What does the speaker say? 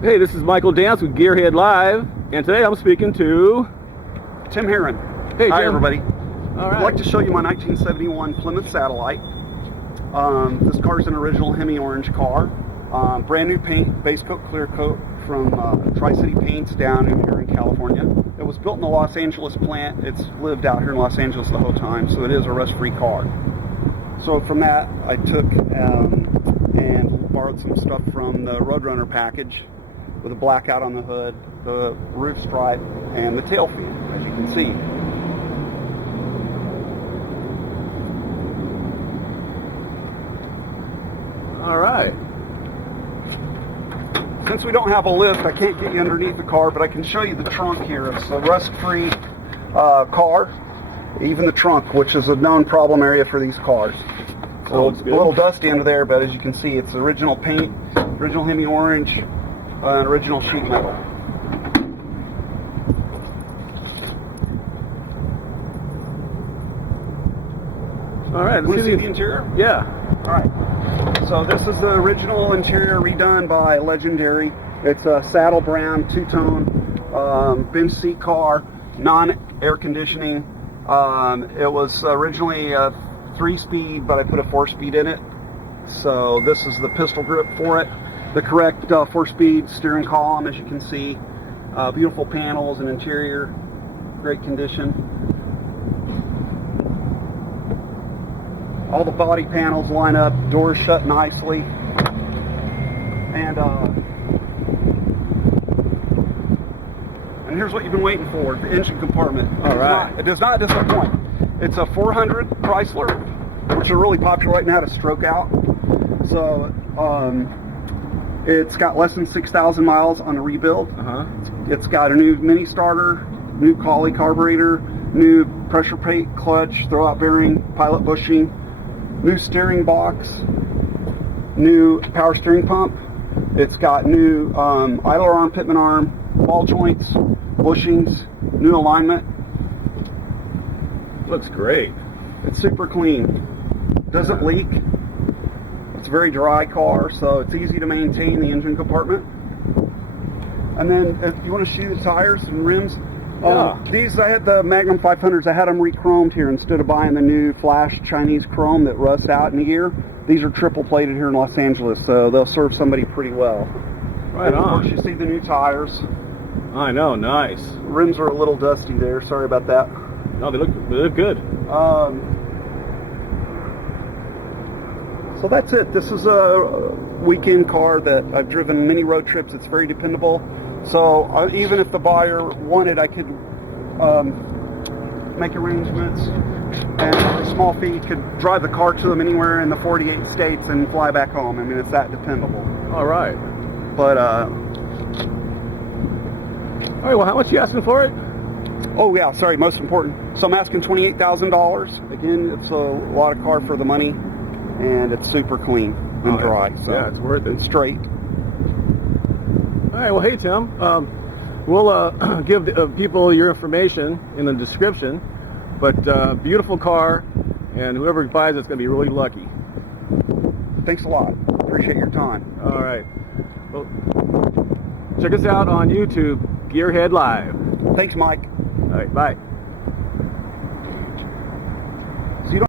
Hey, this is Michael Dance with Gearhead Live, and today I'm speaking to Tim Heron. Hey, Hi, Tim. everybody. All right. I'd like to show you my 1971 Plymouth Satellite. This car is an original Hemi orange car. Brand new paint, base coat, clear coat from Tri-City Paints down in here in California. It was built in the Los Angeles plant. It's lived out here in Los Angeles the whole time, so it is a rust-free car. So from that, I took and borrowed some stuff from the Roadrunner package with a blackout on the hood, the roof stripe, and the tail fin, as you can see. All right. Since we don't have a lift, I can't get you underneath the car, but I can show you the trunk here. It's a rust-free car, even the trunk, which is a known problem area for these cars. It's a little dusty under there, but as you can see, it's original paint, original Hemi orange, and original sheet metal. All right. Want to see the interior? Yeah. All right. So this is the original interior redone by Legendary. It's a saddle brown, two-tone, bench seat car, non-air conditioning. It was originally a 3-speed, but I put a 4-speed in it. So this is the pistol grip for it. The correct 4-speed steering column, as you can see. Beautiful panels and interior, great condition. All the body panels line up, doors shut nicely. And here's what you've been waiting for, the engine compartment. All right. It does not disappoint. It's a 400 Chrysler, which are really popular right now to stroke out. So it's got less than 6,000 miles on the rebuild. It's got a new mini starter, new Collie carburetor, new pressure plate, clutch, throwout bearing, pilot bushing, new steering box, new power steering pump. It's got new idler arm, Pitman arm, ball joints, bushings, new alignment. Looks great. It's super clean. Doesn't leak. It's a very dry car, so it's easy to maintain the engine compartment. And then if you want to see the tires and rims, these, I had the Magnum 500s, I had them re-chromed here instead of buying the new flash Chinese chrome that rusts out in a year. These are triple plated here in Los Angeles, so they'll serve somebody pretty well. Right on. Of course, you see the new tires. I know, nice. Rims are a little dusty there, sorry about that. No, they look good. So that's it. This is a weekend car that I've driven many road trips. It's very dependable. So even if the buyer wanted, I could make arrangements, and for a small fee, could drive the car to them anywhere in the 48 states and fly back home. I mean, it's that dependable. All right. But all right. Well, how much are you asking for it? oh yeah, sorry, most important. So I'm asking $28,000. Again, it's a lot of car for the money, and it's super clean and dry. So yeah, it's worth it. It's straight. All right. Well, hey Tim, we'll give the, people your information in the description. But beautiful car, and whoever buys it's going to be really lucky. Thanks a lot. Appreciate your time. All right. Well, check us out on YouTube, Gearhead Live. Thanks, Mike. All right. Bye.